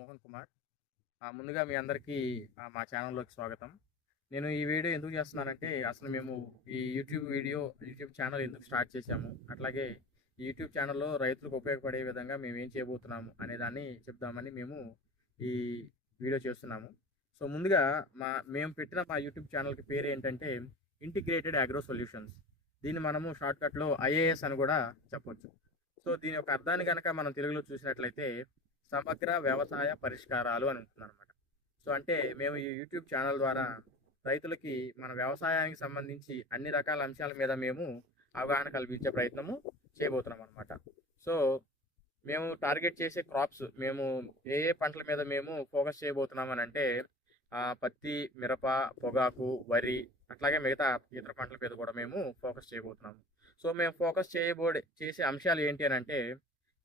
మోహన్ కుమార్. ముందుగా మీ అందరికీ మా ఛానల్లోకి స్వాగతం. నేను ఈ వీడియో ఎందుకు చేస్తున్నానంటే అసలు మేము ఈ యూట్యూబ్ వీడియో యూట్యూబ్ ఛానల్ ఎందుకు స్టార్ట్ చేశాము అట్లాగే ఈ యూట్యూబ్ ఛానల్లో రైతులకు ఉపయోగపడే విధంగా మేము ఏం చేయబోతున్నాము అనేదాన్ని చెప్దామని మేము ఈ వీడియో చేస్తున్నాము. సో ముందుగా మా మేము పెట్టిన మా యూట్యూబ్ ఛానల్కి పేరు ఏంటంటే ఇంటిగ్రేటెడ్ అగ్రో సొల్యూషన్స్. దీన్ని మనము షార్ట్కట్లో ఐఏఎస్ అని కూడా చెప్పొచ్చు. సో దీని యొక్క అర్థాన్ని కనుక మనం తెలుగులో చూసినట్లయితే సమగ్ర వ్యవసాయ పరిష్కారాలు అని ఉంటుంది అనమాట సో అంటే మేము ఈ యూట్యూబ్ ఛానల్ ద్వారా రైతులకి మన వ్యవసాయానికి సంబంధించి అన్ని రకాల అంశాల మీద మేము అవగాహన కల్పించే ప్రయత్నము చేయబోతున్నాం అనమాట సో మేము టార్గెట్ చేసే క్రాప్స్ మేము ఏ ఏ పంటల మీద మేము ఫోకస్ చేయబోతున్నామని అంటే పత్తి మిరప పొగాకు వరి అట్లాగే మిగతా ఇతర పంటల మీద కూడా మేము ఫోకస్ చేయబోతున్నాము. సో మేము ఫోకస్ చేయబోడే చేసే అంశాలు ఏంటి అని అంటే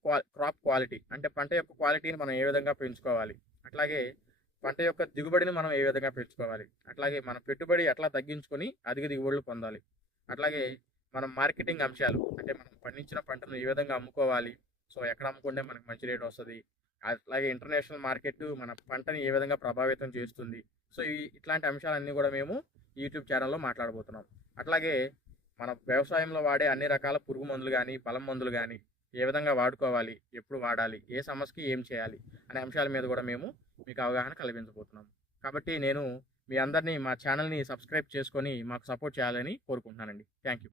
క్రాప్ క్వాలిటీ అంటే పంట యొక్క క్వాలిటీని మనం ఏ విధంగా పెంచుకోవాలి. అట్లాగే పంట యొక్క దిగుబడిని మనం ఏ విధంగా పెంచుకోవాలి. అట్లాగే మన పెట్టుబడి ఎట్లా తగ్గించుకొని అధిక దిగుబడులు పొందాలి. అట్లాగే మనం మార్కెటింగ్ అంశాలు అంటే మనం పండించిన పంటను ఏ విధంగా అమ్ముకోవాలి. సో ఎక్కడ అమ్ముకుంటే మనకు మంచి రేట్ వస్తుంది. అట్లాగే ఇంటర్నేషనల్ మార్కెట్ మన పంటని ఏ విధంగా ప్రభావితం చేస్తుంది. సో ఈ ఇట్లాంటి అంశాలన్నీ కూడా మేము యూట్యూబ్ ఛానల్లో మాట్లాడబోతున్నాం. అట్లాగే మన వ్యవసాయంలో వాడే అన్ని రకాల పురుగు మందులు కానీ బలం మందులు కానీ ఏ విధంగా వాడుకోవాలి ఎప్పుడు వాడాలి ఏ సమస్యకి ఏం చేయాలి అనే అంశాల మీద కూడా మేము మీకు అవగాహన కల్పించబోతున్నాం కాబట్టి నేను మీ అందరినీ మా ఛానల్ని సబ్స్క్రైబ్ చేసుకొని మాకు సపోర్ట్ చేయాలని కోరుకుంటున్నానండి. Thank you